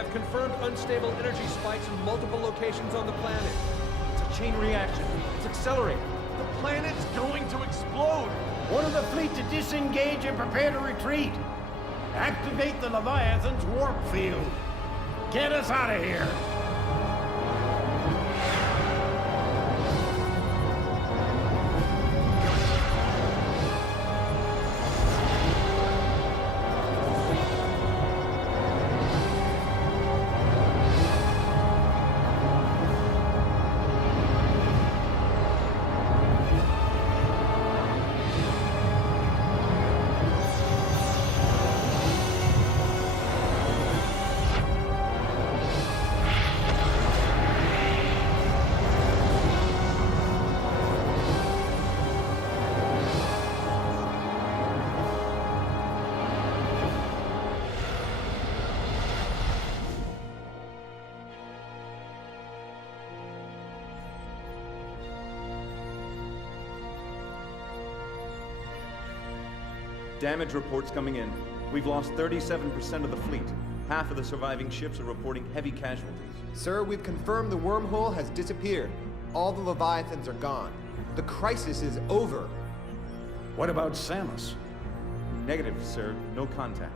have confirmed unstable energy spikes in multiple locations on the planet. It's a chain reaction. It's accelerating. The planet's going to explode! Order the fleet to disengage and prepare to retreat. Activate the Leviathan's warp field. Get us out of here. Damage reports coming in. We've lost 37% of the fleet. Half of the surviving ships are reporting heavy casualties. Sir, we've confirmed the wormhole has disappeared. All the Leviathans are gone. The crisis is over. What about Samus? Negative, sir. No contact.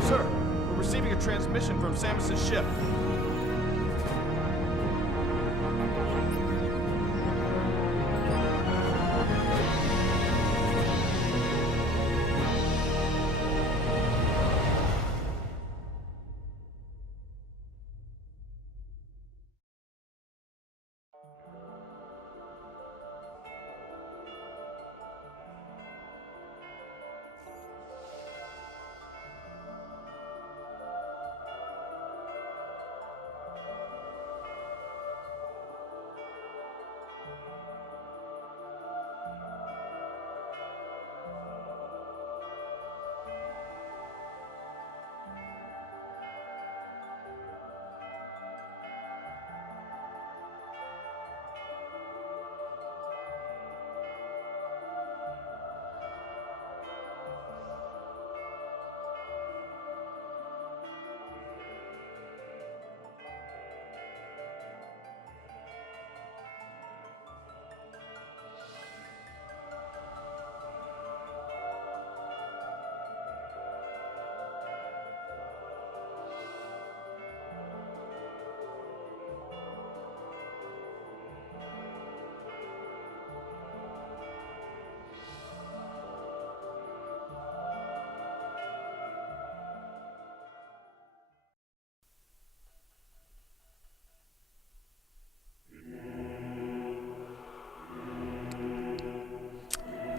Sir, we're receiving a transmission from Samus's ship.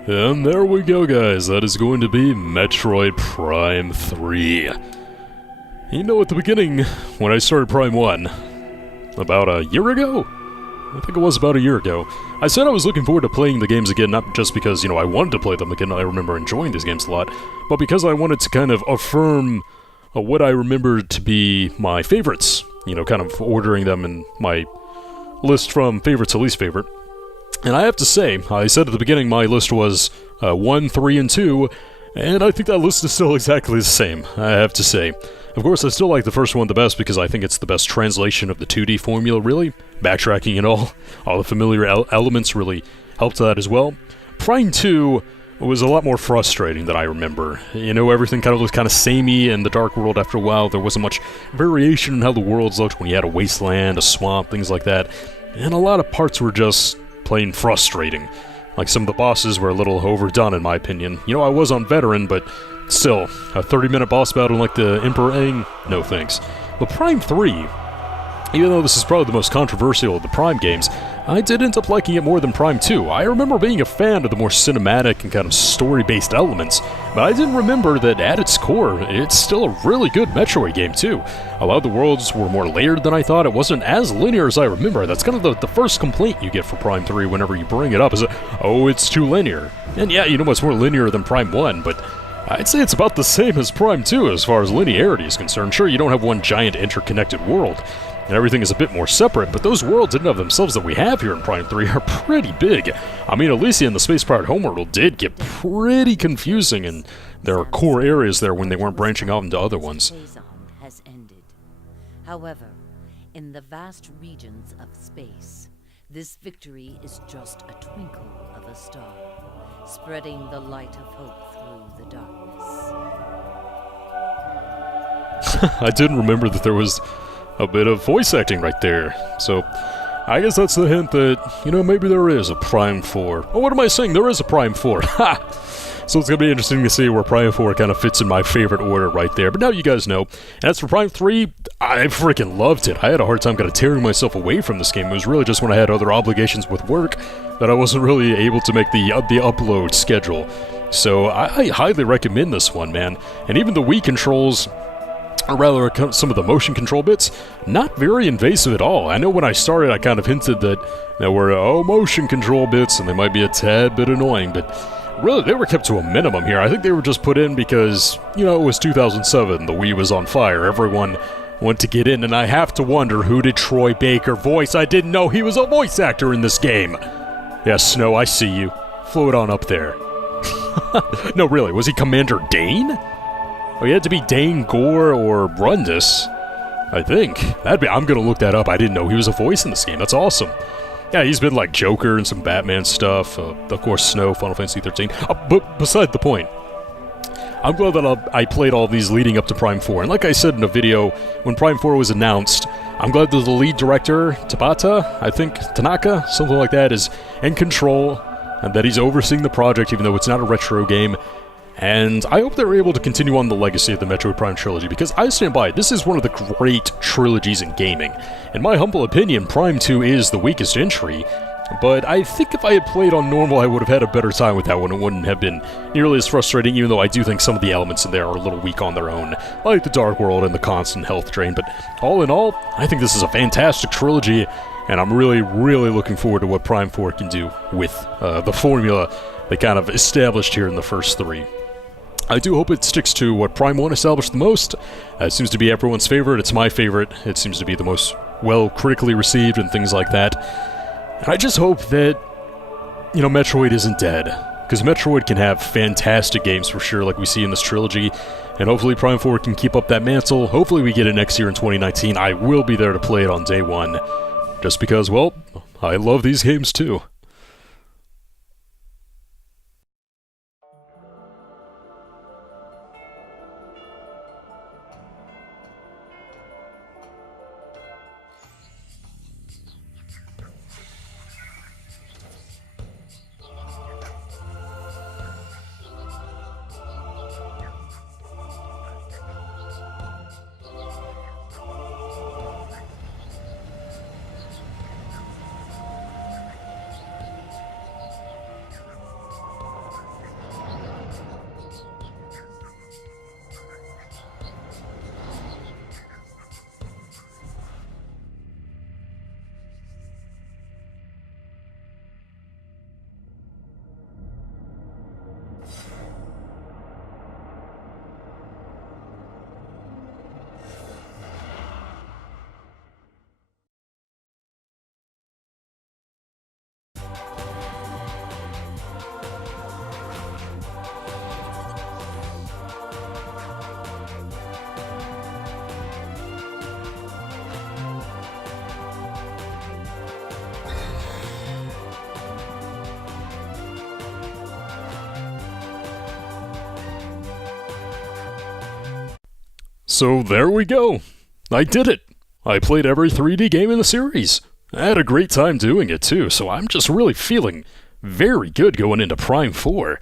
And there we go, guys. That is going to be Metroid Prime 3. You know, at the beginning, when I started Prime 1, about a year ago? I think it was about a year ago. I said I was looking forward to playing the games again, not just because, you know, I wanted to play them again, I remember enjoying these games a lot, but because I wanted to kind of affirm what I remembered to be my favorites. You know, kind of ordering them in my list from favorite to least favorite. And I have to say, I said at the beginning my list was 1, 3, and 2, and I think that list is still exactly the same, I have to say. Of course, I still like the first one the best because I think it's the best translation of the 2D formula, really. Backtracking and all the familiar elements really helped that as well. Prime 2 was a lot more frustrating than I remember. You know, everything kind of looked kind of samey in the Dark World after a while. There wasn't much variation in how the worlds looked when you had a wasteland, a swamp, things like that. And a lot of parts were just plain frustrating. Like, some of the bosses were a little overdone, in my opinion. You know, I was on Veteran, but still, a 30-minute boss battle like the Emperor Aang? No thanks. But Prime 3, even though this is probably the most controversial of the Prime games, I did end up liking it more than Prime 2. I remember being a fan of the more cinematic and kind of story-based elements, but I didn't remember that at its core, it's still a really good Metroid game too. A lot of the worlds were more layered than I thought. It wasn't as linear as I remember. That's kind of the first complaint you get for Prime 3 whenever you bring it up, is that, oh, it's too linear. And yeah, you know what's more linear than Prime 1, but I'd say it's about the same as Prime 2 as far as linearity is concerned. Sure, you don't have one giant interconnected world, and everything is a bit more separate, but those worlds in and of themselves that we have here in Prime 3 are pretty big. I mean, Elysia and the space-powered homeworld did get pretty confusing, and there are core areas there when they weren't branching off into other ones. Has ended. However, in the vast regions of space, this victory is just a twinkle of a star, spreading the light of hope through the darkness. I didn't remember that there was a bit of voice acting right there, so I guess that's the hint that, you know, maybe there is a Prime 4. Oh, what am I saying? There is a Prime 4. Ha! So it's going to be interesting to see where Prime 4 kind of fits in my favorite order right there. But now you guys know. And as for Prime 3, I freaking loved it. I had a hard time kind of tearing myself away from this game. It was really just when I had other obligations with work that I wasn't really able to make the upload schedule. So I highly recommend this one, man. And even the Wii controls, or rather some of the motion control bits, not very invasive at all. I know when I started I kind of hinted that there were motion control bits and they might be a tad bit annoying, but really they were kept to a minimum here. I think they were just put in because, you know, it was 2007, the Wii was on fire, everyone wanted to get in, and I have to wonder, who did Troy Baker voice? I didn't know he was a voice actor in this game. Yeah, Snow, I see you. Float on up there. No, really, was he Commander Dane? Oh, he had to be Dane Gore or Brundis, I think. I'm gonna look that up. I didn't know he was a voice in this game. That's awesome. Yeah, he's been like Joker and some Batman stuff. Of course, Snow, Final Fantasy 13. But beside the point, I'm glad that I played all these leading up to Prime 4. And like I said in a video, when Prime 4 was announced, I'm glad that the lead director, Tanaka, something like that, is in control, and that he's overseeing the project even though it's not a retro game. And I hope they're able to continue on the legacy of the Metroid Prime trilogy, because I stand by it. This is one of the great trilogies in gaming. In my humble opinion, Prime 2 is the weakest entry, but I think if I had played on normal, I would have had a better time with that one. It wouldn't have been nearly as frustrating, even though I do think some of the elements in there are a little weak on their own, like the Dark World and the constant health drain. But all in all, I think this is a fantastic trilogy, and I'm really, really looking forward to what Prime 4 can do with the formula they kind of established here in the first three. I do hope it sticks to what Prime 1 established the most. It seems to be everyone's favorite. It's my favorite. It seems to be the most well critically received and things like that. And I just hope that, you know, Metroid isn't dead. Because Metroid can have fantastic games for sure, like we see in this trilogy. And hopefully Prime 4 can keep up that mantle. Hopefully we get it next year in 2019. I will be there to play it on day one. Just because, well, I love these games too. So there we go. I did it. I played every 3D game in the series. I had a great time doing it too, so I'm just really feeling very good going into Prime 4.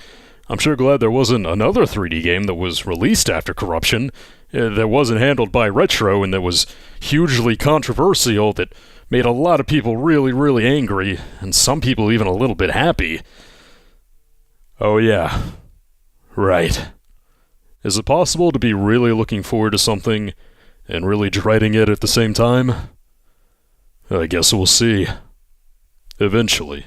I'm sure glad there wasn't another 3D game that was released after Corruption, that wasn't handled by Retro, and that was hugely controversial, that made a lot of people really, really angry, and some people even a little bit happy. Oh yeah. Right. Is it possible to be really looking forward to something and really dreading it at the same time? I guess we'll see. Eventually.